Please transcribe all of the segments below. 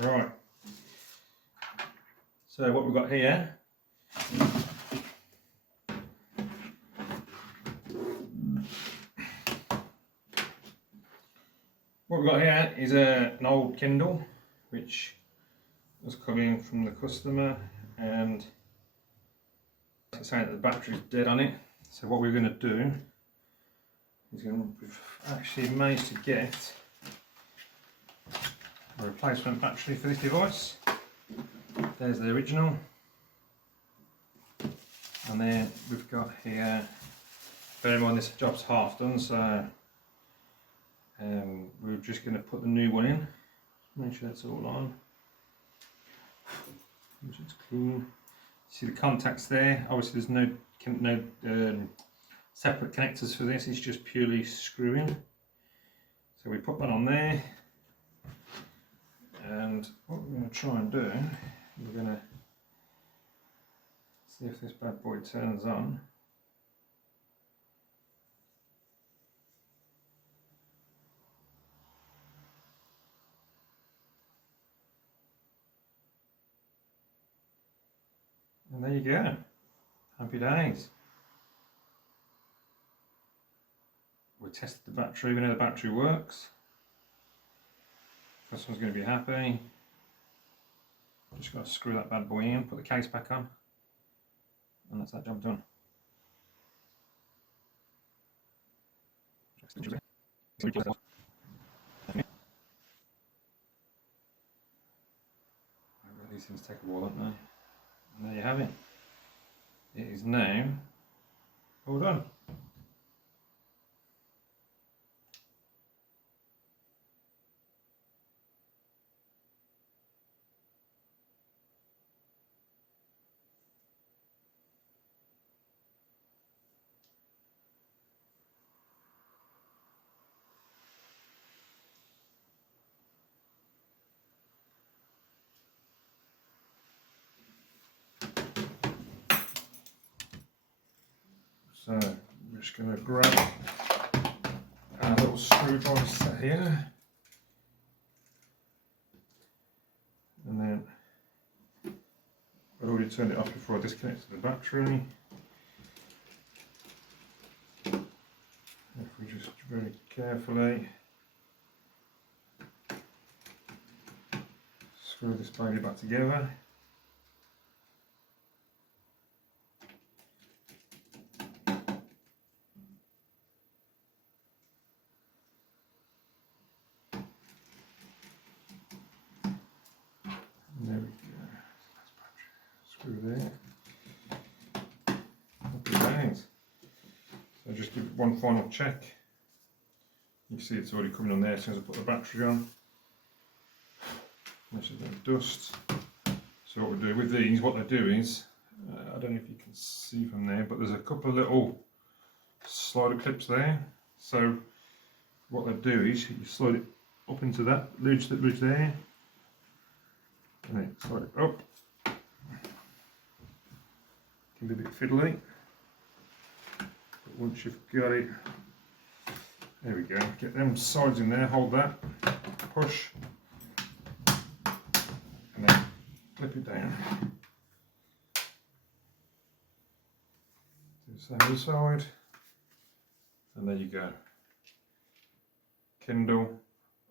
Right, so what we've got here is an old Kindle which was coming from the customer, and it's saying that the battery's dead on it. So what we're going to do is we've actually managed to get a replacement battery for this device. There's the original, and then we've got here, bear in mind this job's half done, so we're just going to put the new one in. Make sure that's all on. Make sure it's clean. See the contacts there. Obviously there's no separate connectors for this, it's just purely screwing. So we put that on there, and what we're going to try and do, we're going to see if this bad boy turns on. And there you go. Happy days. We tested the battery, we know the battery works. Customer's going to be happy. Just got to screw that bad boy in, put the case back on, and that's that job done. These things take a while, don't they? And there you have it. It is now all done. So I'm just going to grab our little screwdriver set here, and then I've already turned it off before I disconnected the battery. If we just very carefully screw this baby back together. There we go. Screw there. Happy days. So just give it one final check. You can see it's already coming on there as soon as I put the battery on. There's a bit of dust. So what we do with these, what they do is, I don't know if you can see from there, but there's a couple of little slider clips there. So what they do is you slide it up into that ridge there, and then slide it up. Can be a bit fiddly, but once you've got it, there we go. Get them sides in there, hold that, push, and then clip it down. Do the same other side, and there you go. Kindle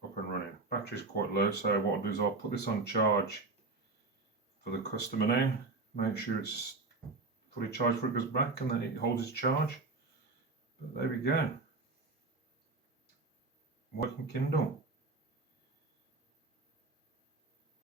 up and running. Battery's quite low, so what I'll do is I'll put this on charge for the customer now. Make sure it's fully charged before it goes back, and then it holds its charge. But there we go. Working Kindle.